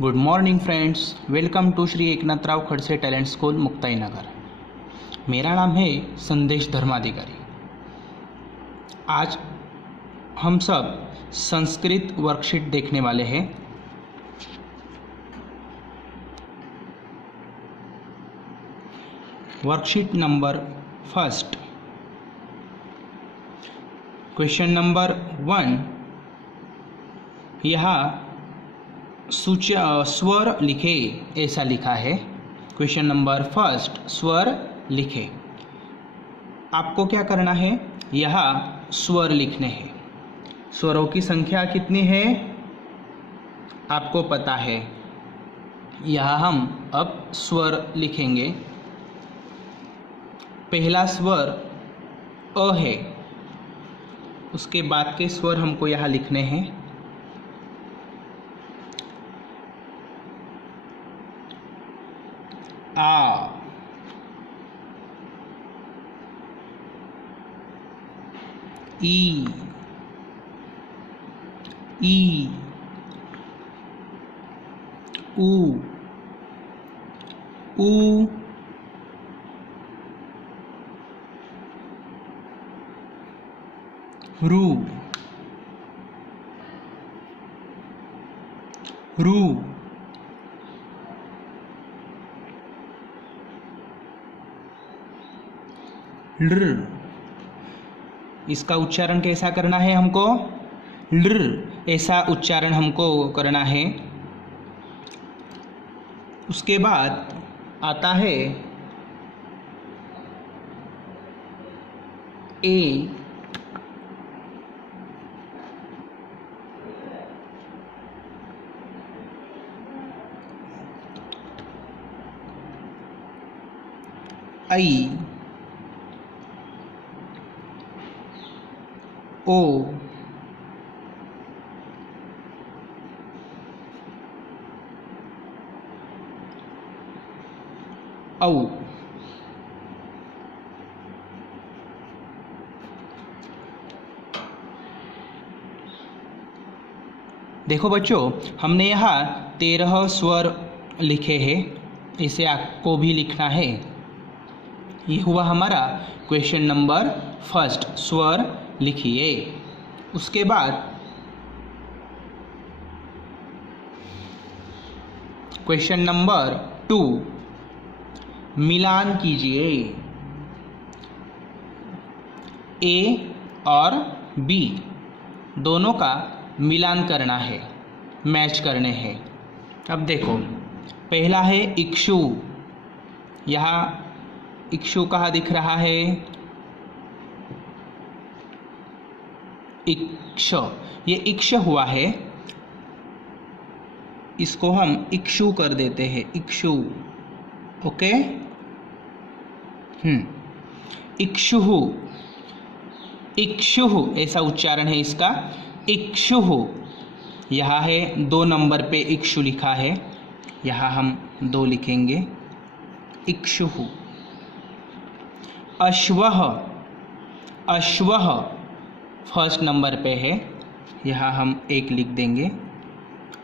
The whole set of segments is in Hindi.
Good morning friends, welcome to Shri Eknathrao Khadse talent school Muktainagar. मेरा नाम है संदेश धर्माधिकारी। आज हम सब संस्कृत वर्कशीट देखने वाले हैं। Worksheet number first, question number 1। यहाँ स्वर लिखे ऐसा लिखा है। क्वेश्चन नंबर फर्स्ट, स्वर लिखे। आपको क्या करना है, यहाँ स्वर लिखने हैं। स्वरों की संख्या कितनी है आपको पता है। यहाँ हम अब स्वर लिखेंगे। पहला स्वर अ है, उसके बाद के स्वर हमको यहाँ लिखने हैं। आ, ई, ऊ, रू, लृ। इसका उच्चारण कैसा करना है हमको, लृ ऐसा उच्चारण हमको करना है। उसके बाद आता है ए, आई, ओ, औ। देखो बच्चों, हमने यहाँ 13 स्वर लिखे हैं। इसे आपको भी लिखना है। ये हुआ हमारा क्वेश्चन नंबर फर्स्ट, स्वर लिखिए। उसके बाद क्वेश्चन नंबर 2, मिलान कीजिए। ए और बी दोनों का मिलान करना है, मैच करने हैं। अब देखो, पहला है इक्षु। यहाँ इक्षु कहाँ दिख रहा है, इक्ष, ये इक्ष हुआ है। इसको हम इक्षु कर देते हैं, इक्षु। ओके, इक्षुहु, इक्षुहु ऐसा उच्चारण है इसका, इक्षुहु। यहाँ है 2 नंबर पे इक्षु लिखा है, यहाँ हम 2 लिखेंगे, इक्षुहु। अश्वः, अश्वः फर्स्ट नंबर पे है, यहाँ हम 1 लिख देंगे,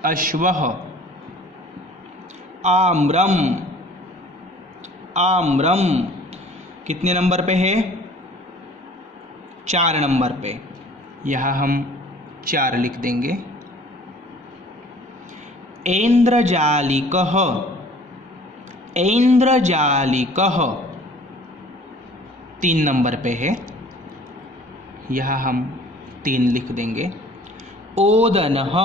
अश्वः। आम्रम, आम्रम कितने नंबर पे है, 4 नंबर पे, यहाँ हम 4 लिख देंगे। ऐन्द्रजालिकः, ऐन्द्रजालिकः 3 नंबर पे है, यहाँ हम 3 लिख देंगे। ओदनः,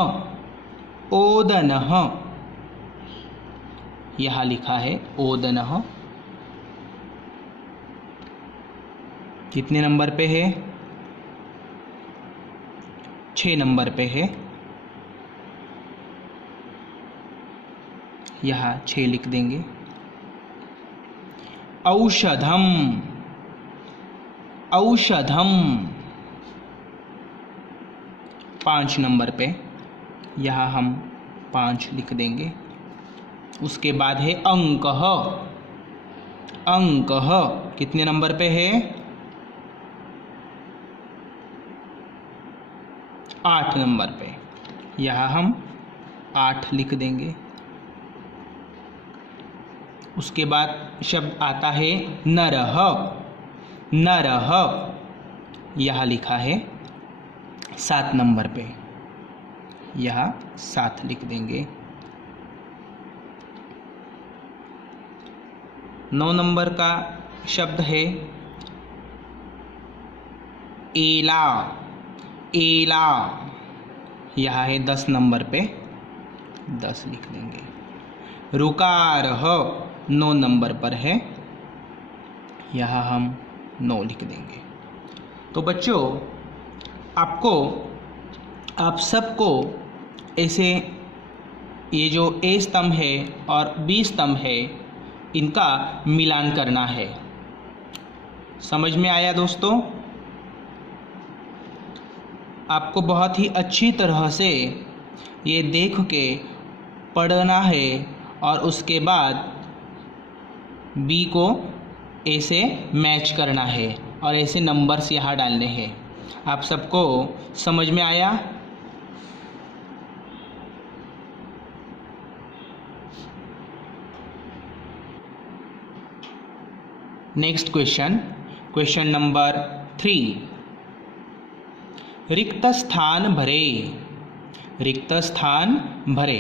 ओदनः यहाँ लिखा है ओदनः, कितने नंबर पे है, 6 नंबर पे है, यहाँ 6 लिख देंगे। औषधम, औषधम 5 नंबर पे, यहाँ हम 5 लिख देंगे। उसके बाद है अंकः, अंकः कितने नंबर पे है, 8 नंबर पे, यहाँ हम 8 लिख देंगे। उसके बाद शब्द आता है नरह। नरह यहाँ लिखा है 7 नंबर पे, यहाँ 7 लिख देंगे। 9 नंबर का शब्द है एला। एला यहाँ है 10 नंबर पे, 10 लिख देंगे। रुकारह 9 नंबर पर है, यहाँ हम 9 लिख देंगे। तो बच्चों आप सबको ऐसे ये जो ए स्तंभ है और बी स्तंभ है इनका मिलान करना है। समझ में आया दोस्तों? आपको बहुत ही अच्छी तरह से ये देख के पढ़ना है और उसके बाद बी को ए से मैच करना है और ऐसे नंबर्स यहाँ डालने हैं। आप सबको समझ में आया? Next question number 3। रिक्त स्थान भरे। रिक्त स्थान भरे।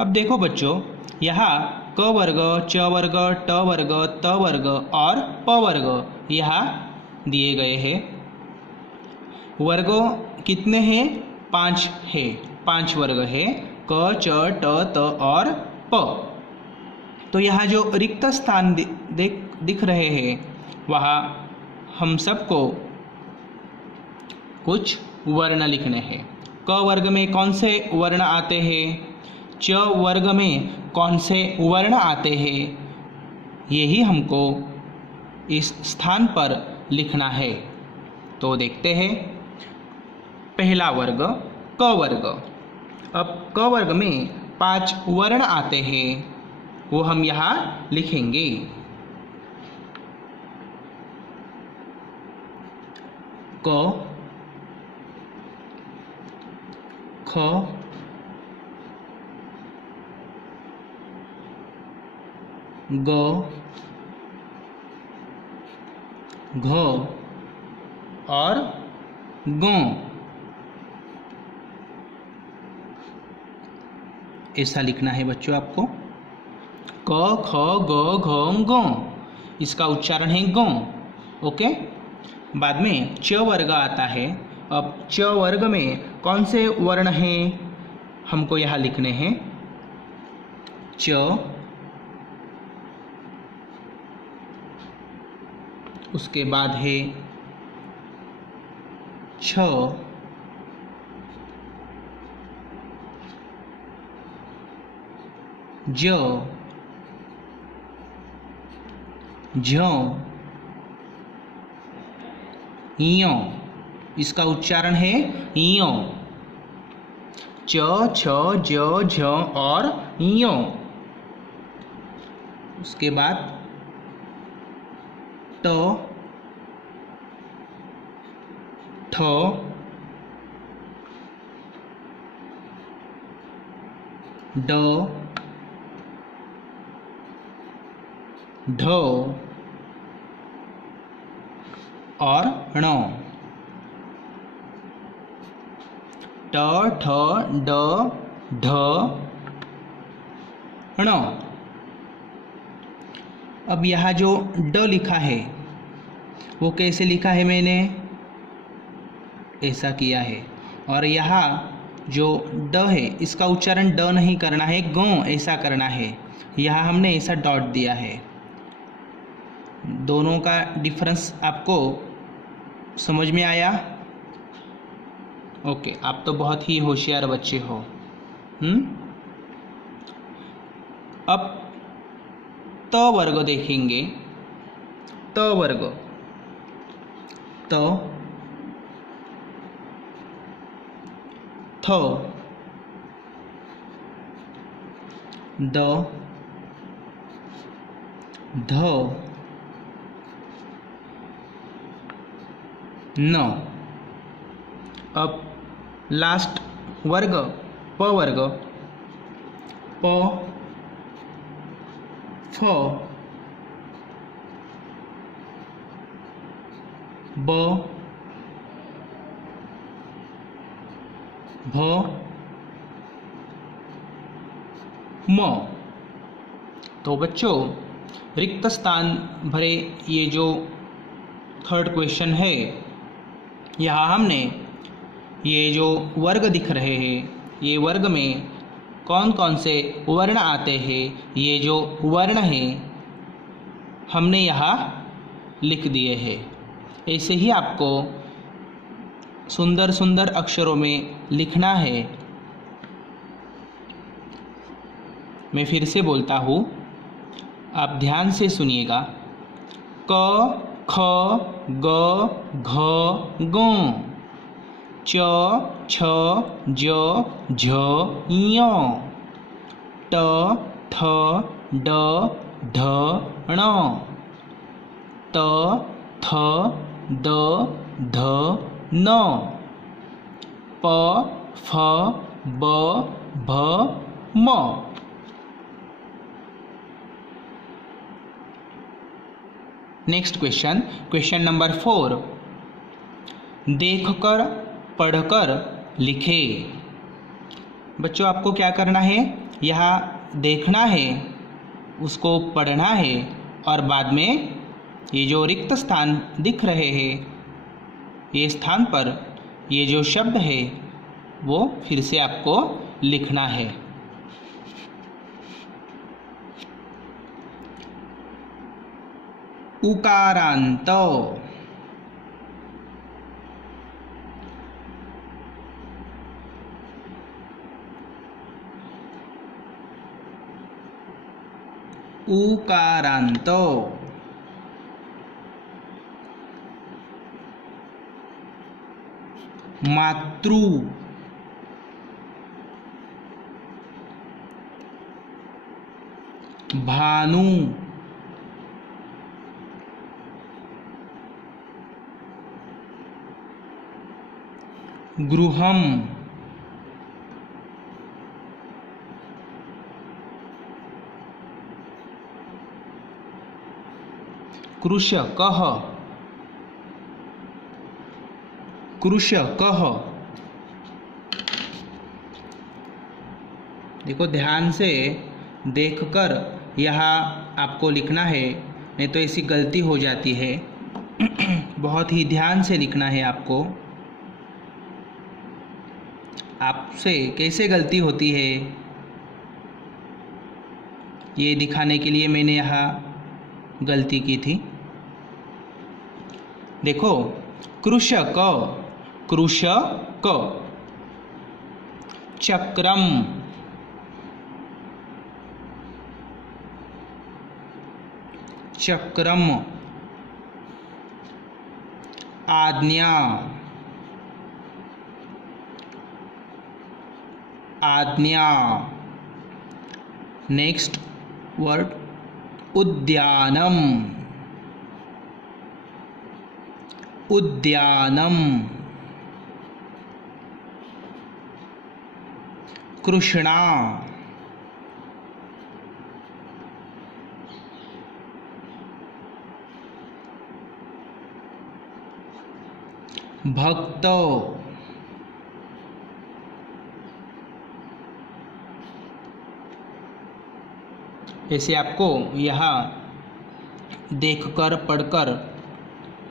अब देखो बच्चों, यहाँ क वर्ग, च वर्ग, ट वर्ग, त वर्ग और प वर्ग यहाँ दिए गए हैं। वर्ग कितने हैं? 5 है। 5 वर्ग है, क, च, ट, त और प। तो यहाँ जो रिक्त स्थान दिख रहे हैं वहाँ हम सबको कुछ वर्ण लिखने हैं। क वर्ग में कौन से वर्ण आते हैं? च वर्ग में कौन से वर्ण आते हैं? यही हमको इस स्थान पर लिखना है। तो देखते हैं। पहला वर्ग क वर्ग। अब क वर्ग में 5 वर्ण आते हैं, वो हम यहाँ लिखेंगे। क, ख, ग, घ और ग। ऐसा लिखना है बच्चों आपको। क, ख, ग, घ, ग। इसका उच्चारण है ग। ओके। बाद में च वर्ग आता है। अब च वर्ग में कौन से वर्ण हैं हमको यहाँ लिखने हैं? च, उसके बाद है छ, ज, झ, य। इसका उच्चारण है य। च, छ, ज, झ और य। उसके बाद ट, ठ, ड, ढ और ण। ट, ठ, ड, ढ, ण। अब यहाँ जो ड लिखा है वो कैसे लिखा है? मैंने ऐसा किया है। और यहाँ जो ड है इसका उच्चारण ड नहीं करना है, ग ऐसा करना है। यहाँ हमने ऐसा डॉट दिया है। दोनों का डिफरेंस आपको समझ में आया? ओके, आप तो बहुत ही होशियार बच्चे हो। अब त वर्ग देखेंगे। त वर्ग, त, थ, द, ध, न। अब लास्ट वर्ग प वर्ग। प, फ, ब, भ, म। तो बच्चों रिक्त स्थान भरे ये जो थर्ड क्वेश्चन है, यहाँ हमने ये जो वर्ग दिख रहे हैं, ये वर्ग में कौन कौन से वर्ण आते हैं, ये जो वर्ण हैं हमने यहाँ लिख दिए हैं। ऐसे ही आपको सुंदर सुंदर अक्षरों में लिखना है। मैं फिर से बोलता हूँ, आप ध्यान से सुनिएगा। क, ख, ग, घ, ङ, च, छ, ज, झ, ञ, ट, ठ, ड, ढ, ण, त, थ, द, ध, न, प, फ, ब, भ, म। नेक्स्ट क्वेश्चन, क्वेश्चन नंबर 4, देखकर पढ़कर लिखे। बच्चों आपको क्या करना है, यहाँ देखना है, उसको पढ़ना है और बाद में ये जो रिक्त स्थान दिख रहे हैं, ये स्थान पर ये जो शब्द है वो फिर से आपको लिखना है। उकारांत, उकारांत, मातृ, भानु, गृहम, कृषकः, कृषकः। देखो ध्यान से देखकर यहाँ आपको लिखना है, नहीं तो ऐसी गलती हो जाती है। बहुत ही ध्यान से लिखना है आपको। आपसे कैसे गलती होती है ये दिखाने के लिए मैंने यहाँ गलती की थी। देखो, कृषक, कृषक, चक्रम, चक्रम, आज्ञा, आज्ञा। नेक्स्ट वर्ड, उद्यानम, उद्यानम, कृष्णा, भक्त, ऐसे आपको यहाँ देखकर पढ़कर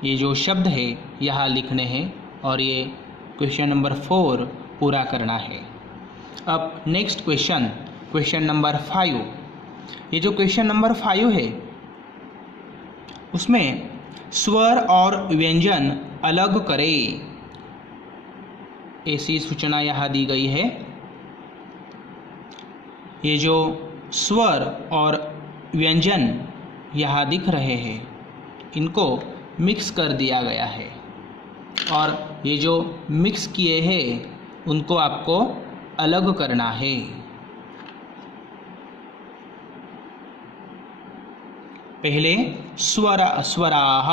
ये जो शब्द है यहाँ लिखने हैं और ये क्वेश्चन नंबर 4 पूरा करना है। अब नेक्स्ट क्वेश्चन, क्वेश्चन नंबर 5। ये जो क्वेश्चन नंबर 5 है उसमें स्वर और व्यंजन अलग करें, ऐसी सूचना यहाँ दी गई है। ये जो स्वर और व्यंजन यहाँ दिख रहे हैं इनको मिक्स कर दिया गया है और ये जो मिक्स किए हैं उनको आपको अलग करना है। पहले स्वर, स्वराः,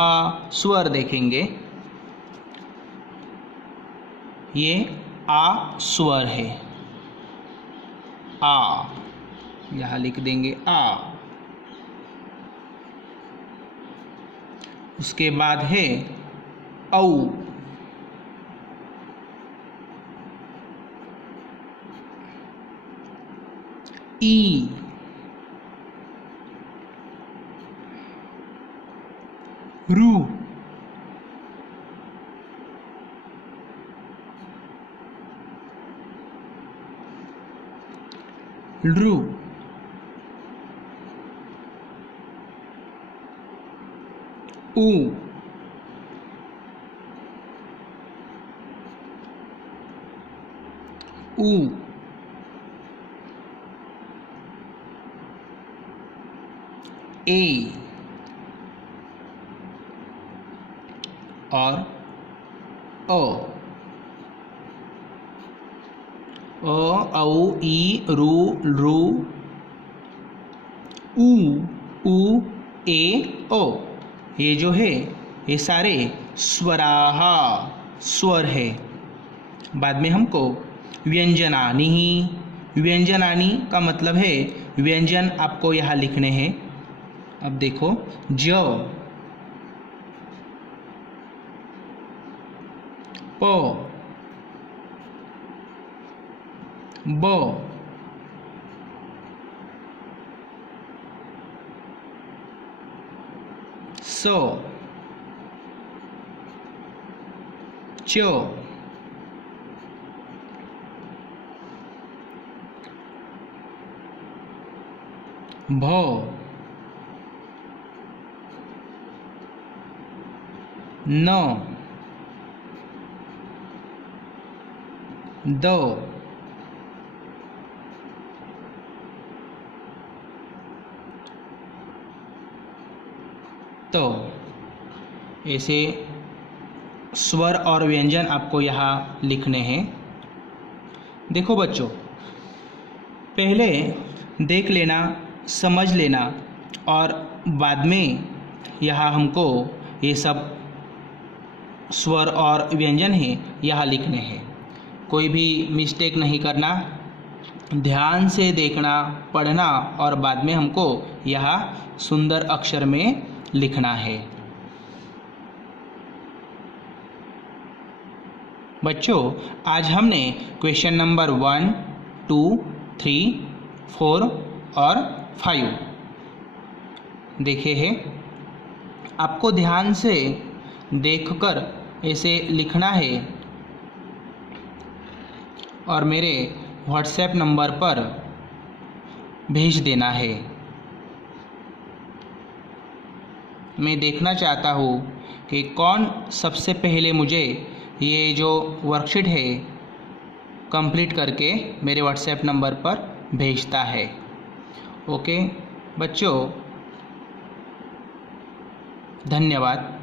स्वर देखेंगे। ये आ स्वर है, आ यहाँ लिख देंगे आ। उसके बाद है औ, ई, रू, रू, ऊ, ऊ, ए और ओ, औ, ई, रू, रू, ऊ, ए, ओ। ये जो है ये सारे स्वराहा स्वर है। बाद में हमको व्यंजनानि, व्यंजनानि का मतलब है व्यंजन आपको यहाँ लिखने हैं। अब देखो ज, प, ब, स, च, भ, न, द, तो ऐसे स्वर और व्यंजन आपको यहाँ लिखने हैं। देखो बच्चों, पहले देख लेना, समझ लेना और बाद में यहाँ हमको ये सब स्वर और व्यंजन हैं यहाँ लिखने हैं। कोई भी मिस्टेक नहीं करना, ध्यान से देखना, पढ़ना और बाद में हमको यहाँ सुंदर अक्षर में लिखना है। बच्चों, आज हमने क्वेश्चन नंबर 1, 2, 3, 4 और 5 देखे हैं। आपको ध्यान से देखकर ऐसे लिखना है और मेरे व्हाट्सएप नंबर पर भेज देना है। मैं देखना चाहता हूँ कि कौन सबसे पहले मुझे ये जो वर्कशीट है कंप्लीट करके मेरे व्हाट्सएप नंबर पर भेजता है। ओके बच्चों, धन्यवाद।